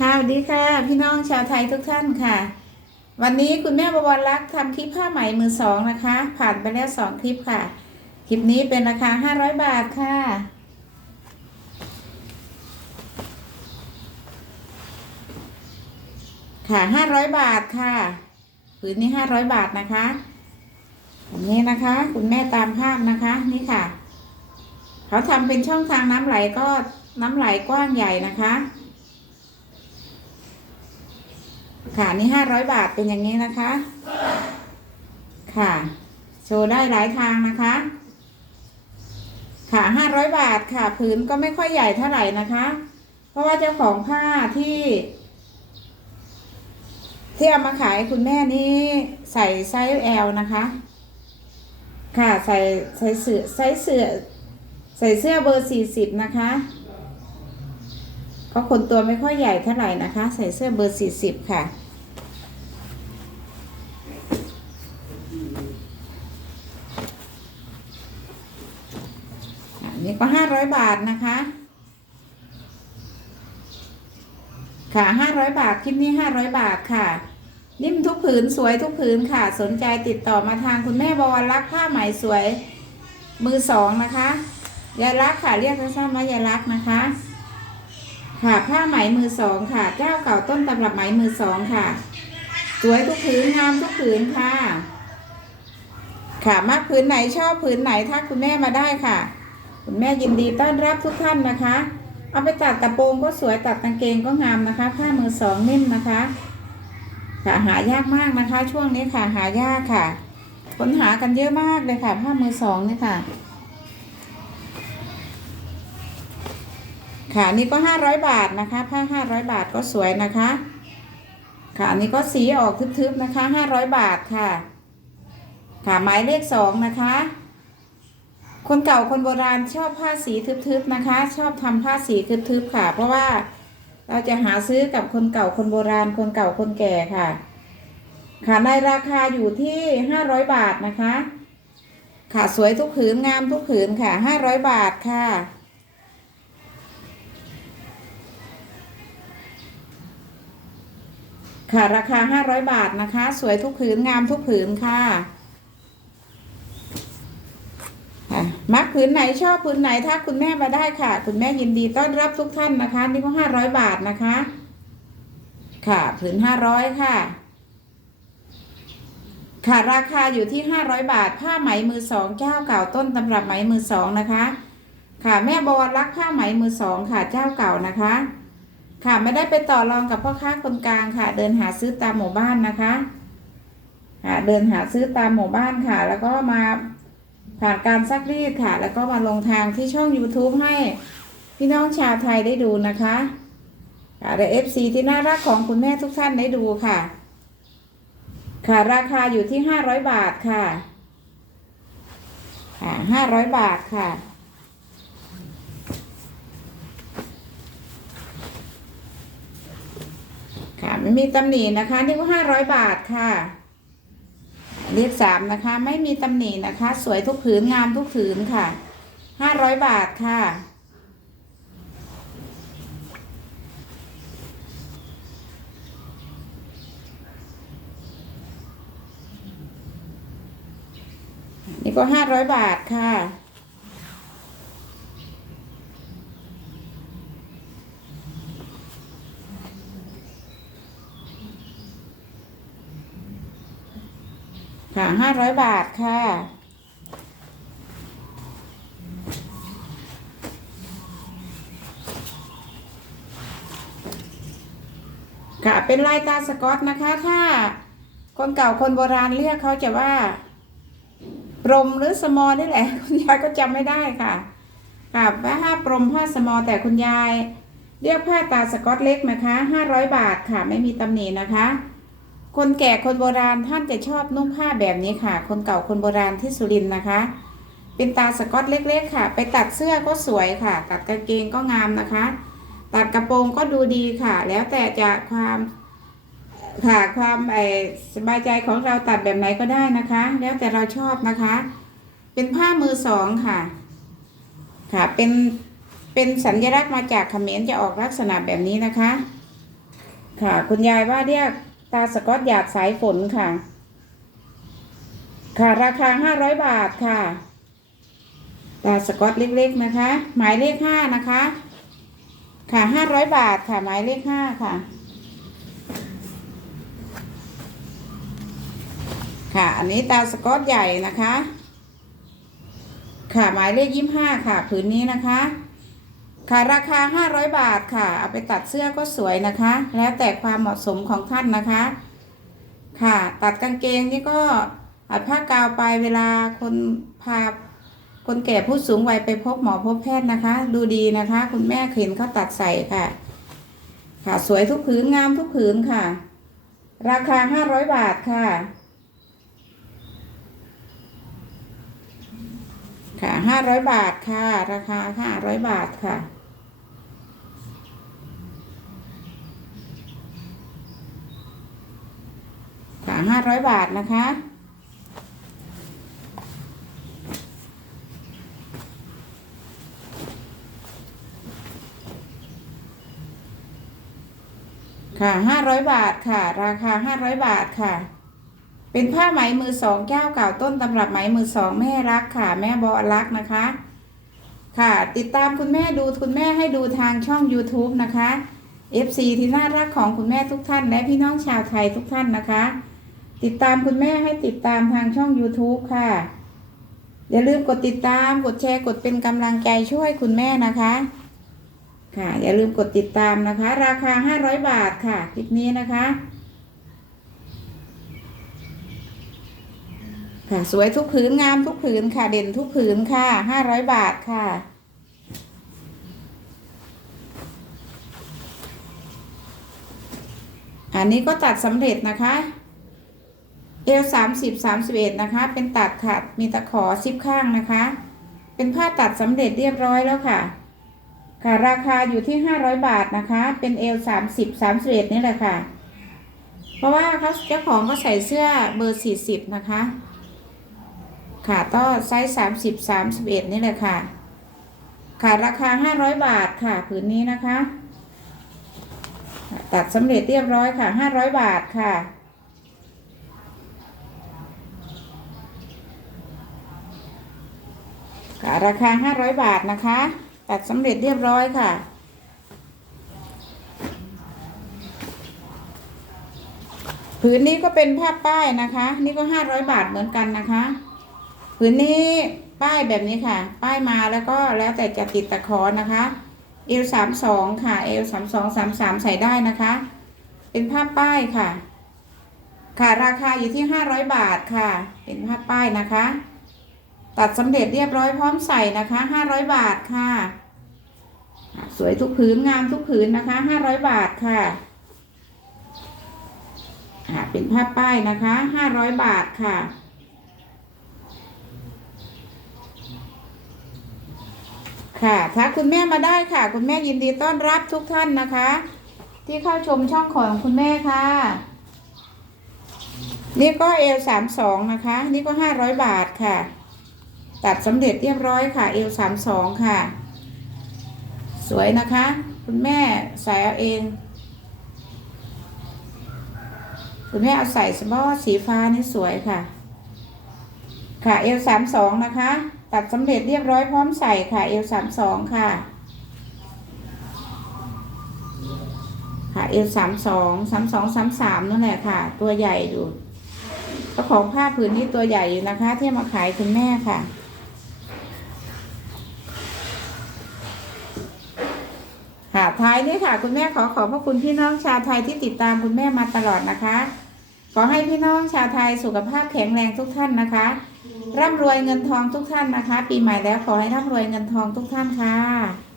ค่ะสวัสดีค่ะ พี่น้องชาวไทยทุกท่านค่ะ วันนี้คุณแม่บวรรักษ์ทำคลิปผ้าไหมมือสองนะคะ ผ่านไปแล้วสองคลิปค่ะ คลิปนี้เป็นราคาห้าร้อยบาทค่ะ ค่ะห้าร้อยบาทค่ะผืนนี้ห้าร้อยบาทนะคะอันนี้นะคะ คุณแม่ตามภาพนะคะนี่ค่ะ เขาทำเป็นช่องทางน้ำไหลก็น้ำไหลกว้างใหญ่นะคะ ค่ะนี่ห้าร้อยบาทเป็นอย่างนี้นะคะ ค่ะ โชว์ได้หลายทางนะคะ ค่ะห้าร้อยบาทค่ะผืนก็ไม่ค่อยใหญ่เท่าไหร่นะคะ เพราะว่าเจ้าของผ้าที่ ที่เอามาขายคุณแม่นี่ใส่ไซส์ L นะคะ ค่ะใส่ใส่เสื้อใส่เสื้อใส่เสื้อเบอร์สี่สิบนะคะก็คนตัวไม่ค่อยใหญ่เท่าไหร่นะคะ ใส่เสื้อเบอร์สี่สิบค่ะ นนี้ก็ห้าร้อยบาทนะคะ ค่ะห้าร้อยบาทคลิปนี้ห้าร้อยบาทค่ะ นิ่มทุกผืนสวยทุกผืนค่ะ สนใจติดต่อมาทางคุณแม่บวรรักษ์ผ้าไหมสวย มือสองนะคะยายรักค่ะเรียกสั้นๆว่ายายรักนะคะ ค่ะผ้าไหมมือสองค่ะ เจ้าเก่าต้นตำรับไหมมือสองค่ะ สวยทุกผืนงามทุกผืนค่ะ ค่ะมากผืนไหนชอบผืนไหนทักคุณแม่มาได้ค่ะ คุณแม่ยินดีต้อนรับทุกท่านนะคะ เอาไปตัดกระโปรงก็สวยตัดกางเกงก็งามนะคะ ผ้ามือสองนิ่มนะคะค่ะหายากมากนะคะ ช่วงนี้ค่ะหายากค่ะค้นหากันเยอะมากเลยค่ะ ผ้ามือสองเนี่ยค่ะ ค่ะนี่ก็ห้าร้อยบาทนะคะ ผ้าห้าร้อยบาทก็สวยนะคะ ค่ะอันนี่ก็สีออกทึบๆนะคะห้าร้อยบาทค่ะ ค่ะหมายเลขสองนะคะ คนเก่าคนโบราณชอบผ้าสีทึบๆนะคะ ชอบทำผ้าสีทึบๆค่ะ เพราะว่าเราจะหาซื้อกับคนเก่าคนโบราณ คนเก่าคนแก่ค่ะ ค่ะในราคาอยู่ที่ห้าร้อยบาทนะคะ ค่ะสวยทุกผืนงามทุกผืนค่ะห้าร้อยบาทค่ะค่ะราคาห้าร้อยบาทนะคะ สวยทุกผืน งามทุกผืนค่ะ ค่ะ มักผืนไหนชอบผืนไหนถ้าคุณแม่มาได้ค่ะ คุณแม่ยินดีต้อนรับทุกท่านนะคะ นี่ก็ห้าร้อยบาทนะคะ ค่ะผืนห้าร้อยค่ะ ค่ะราคาอยู่ที่ห้าร้อยบาท ผ้าไหมมือสองเจ้าเก่าต้นตำรับไหมมือสองนะคะ ค่ะแม่บวรรักผ้าไหมมือสองค่ะเจ้าเก่านะคะ ค่ะไม่ได้ไปต่อรองกับพ่อค้าคนกลางค่ะ เดินหาซื้อตามหมู่บ้านนะคะค่ะเดินหาซื้อตามหมู่บ้านค่ะ แล้วก็มา ผ่านการซักรีดค่ะ แล้วก็มาลงทางที่ช่อง YouTube ให้พี่น้องชาวไทยได้ดูนะคะค่ะและ FC ที่น่ารักของคุณแม่ทุกท่านได้ดูค่ะ ค่ะราคาอยู่ที่ 500 บาทค่ะค่ะ500 บาทค่ะค่ะไม่มีตำหนินะคะนี่ก็500บาทค่ะ เลขสามนะคะ ไม่มีตำหนินะคะ สวยทุกผืนงามทุกผืนค่ะห้าร้อยบาทค่ะ นี่ก็ห้าร้อยบาทค่ะ ค่ะห้าร้อยบาทค่ะ ค่ะเป็นลายตาสกอตนะคะ ถ้าคนเก่าคนโบราณเรียกเขาจะว่าปรมหรือสมอนี่แหละ คุณยายก็จำไม่ได้ค่ะค่ะผ้าปรมผ้าสมอแต่คุณยาย เรียกผ้าตาสกอตเล็กนะคะห้าร้อยบาทค่ะ ไม่มีตำหนินะคะ คนแก่คนโบราณท่านจะชอบนุ่งผ้าแบบนี้ค่ะ คนเก่าคนโบราณที่สุรินทร์นะคะ เป็นตาสกอตเล็กๆค่ะ ไปตัดเสื้อก็สวยค่ะ ตัดกางเกงก็งามนะคะ ตัดกระโปรงก็ดูดีค่ะ แล้วแต่จะความค่ะความไอสบายใจของเราตัดแบบไหนก็ได้นะคะ แล้วแต่เราชอบนะคะ เป็นผ้ามือสองค่ะ ค่ะเป็นเป็นสัญลักษณ์มาจากเขมรจะออกลักษณะแบบนี้นะคะ ค่ะคุณยายว่าเรียก ตาสกอตหยาดสายฝนค่ะ ค่ะราคาห้าร้อยบาทค่ะ ตาสกอตเล็กๆนะคะ หมายเลขห้านะคะ ค่ะห้าร้อยบาทค่ะ หมายเลขห้าค่ะ ค่ะ อันนี้ตาสกอตใหญ่นะคะ ค่ะหมายเลขยี่ห้าค่ะผืนนี้นะคะ ค่ะราคาห้าร้อยบาทค่ะ เอาไปตัดเสื้อก็สวยนะคะ แล้วแต่ความเหมาะสมของท่านนะคะ ค่ะ ตัดกางเกงนี่ก็อัดผ้ากาวไปเวลาคนพาคนแก่ผู้สูงวัยไปพบหมอพบแพทย์นะคะ ดูดีนะคะ คุณแม่เข็นเขาตัดใส่ค่ะ ค่ะสวยทุกผืนงามทุกผืนค่ะ ราคาห้าร้อยบาทค่ะ ค่ะห้าร้อยบาทค่ะ ราคาห้าร้อยบาทค่ะ ห้าร้อยบาทนะคะ ค่ะห้าร้อยบาทค่ะ ราคาห้าร้อยบาทค่ะ เป็นผ้าไหมมือสองแก้วเก่าต้นตำรับไหมมือสองแม่รักค่ะ แม่บอรักนะคะ ค่ะติดตามคุณแม่ดูคุณแม่ให้ดูทางช่อง YouTube นะคะ FC ที่น่ารักของคุณแม่ทุกท่าน และพี่น้องชาวไทยทุกท่านนะคะ ติดตามคุณแม่ให้ติดตามทางช่อง YouTube ค่ะ อย่าลืมกดติดตาม กดแชร์กดเป็นกำลังใจช่วยคุณแม่นะคะ ค่ะ อย่าลืมกดติดตามนะคะ ราคา 500 บาทค่ะคลิปนี้นะคะ ค่ะสวยทุกผืนงามทุกผืนค่ะเด่นทุกผืนค่ะ 500 บาทค่ะอันนี้ก็ตัดสำเร็จนะคะ เอวสามสิบสามสิบเอ็ดนะคะ เป็นตัดค่ะมีตะขอซิบข้างนะคะ เป็นผ้าตัดสำเร็จเรียบร้อยแล้วค่ะ ค่ะ ราคาอยู่ที่ห้าร้อยบาทนะคะ เป็นเอวสามสิบสามสิบเอ็ดนี่แหละค่ะ เพราะว่าเขาเจ้าของก็ใส่เสื้อเบอร์สี่สิบนะคะ ค่ะก็ไซส์สามสิบสามสิบเอ็ดนี่แหละค่ะ ค่ะราคาห้าร้อยบาทค่ะผืนนี้นะคะ ตัดสำเร็จเรียบร้อยค่ะห้าร้อยบาทค่ะ ค่ะ ราคาห้าร้อยบาทนะคะ ตัดสำเร็จเรียบร้อยค่ะ ผืนนี้ก็เป็นผ้าป้ายนะคะ นี่ก็ห้าร้อยบาทเหมือนกันนะคะ ผืนนี้ป้ายแบบนี้ค่ะ ป้ายมาแล้วก็แล้วแต่จะติดตะขอนะคะเอลสามสองค่ะเอลสามสองสามสามใส่ได้นะคะ เป็นผ้าป้ายค่ะ ค่ะราคาอยู่ที่ห้าร้อยบาทค่ะ เป็นผ้าป้ายนะคะ ตัดสำเร็จเรียบร้อยพร้อมใส่นะคะห้าร้อยบาทค่ะ สวยทุกผืนงามทุกผืนนะคะห้าร้อยบาทค่ะค่ะเป็นผ้าป้ายนะคะห้าร้อยบาทค่ะค่ะถ้าคุณแม่มาได้ค่ะ คุณแม่ยินดีต้อนรับทุกท่านนะคะ ที่เข้าชมช่องของคุณแม่ค่ะ นี่ก็เอลสามสองนะคะ นี่ก็ห้าร้อยบาทค่ะ ตัดสำเร็จเรียบร้อยค่ะเอลสามสองค่ะ สวยนะคะ คุณแม่ใส่เอาเอง คุณแม่เอาใส่สมอสีฟ้านี่สวยค่ะ ค่ะเอลสามสองนะคะ ตัดสำเร็จเรียบร้อยพร้อมใส่ค่ะเอลสามสองค่ะค่ะเอลสามสองสามสองสามสามนั่นแหละค่ะ ตัวใหญ่อยู่เจ้าของผ้าผืนนี้ตัวใหญ่อยู่นะคะ ที่มาขายคุณแม่ค่ะ ค่ะท้ายนี้ค่ะ คุณแม่ขอขอบพระคุณพี่น้องชาวไทยที่ติดตามคุณแม่มาตลอดนะคะ ขอให้พี่น้องชาวไทยสุขภาพแข็งแรงทุกท่านนะคะ ร่ำรวยเงินทองทุกท่านนะคะ ปีใหม่แล้วขอให้ร่ำรวยเงินทองทุกท่านค่ะ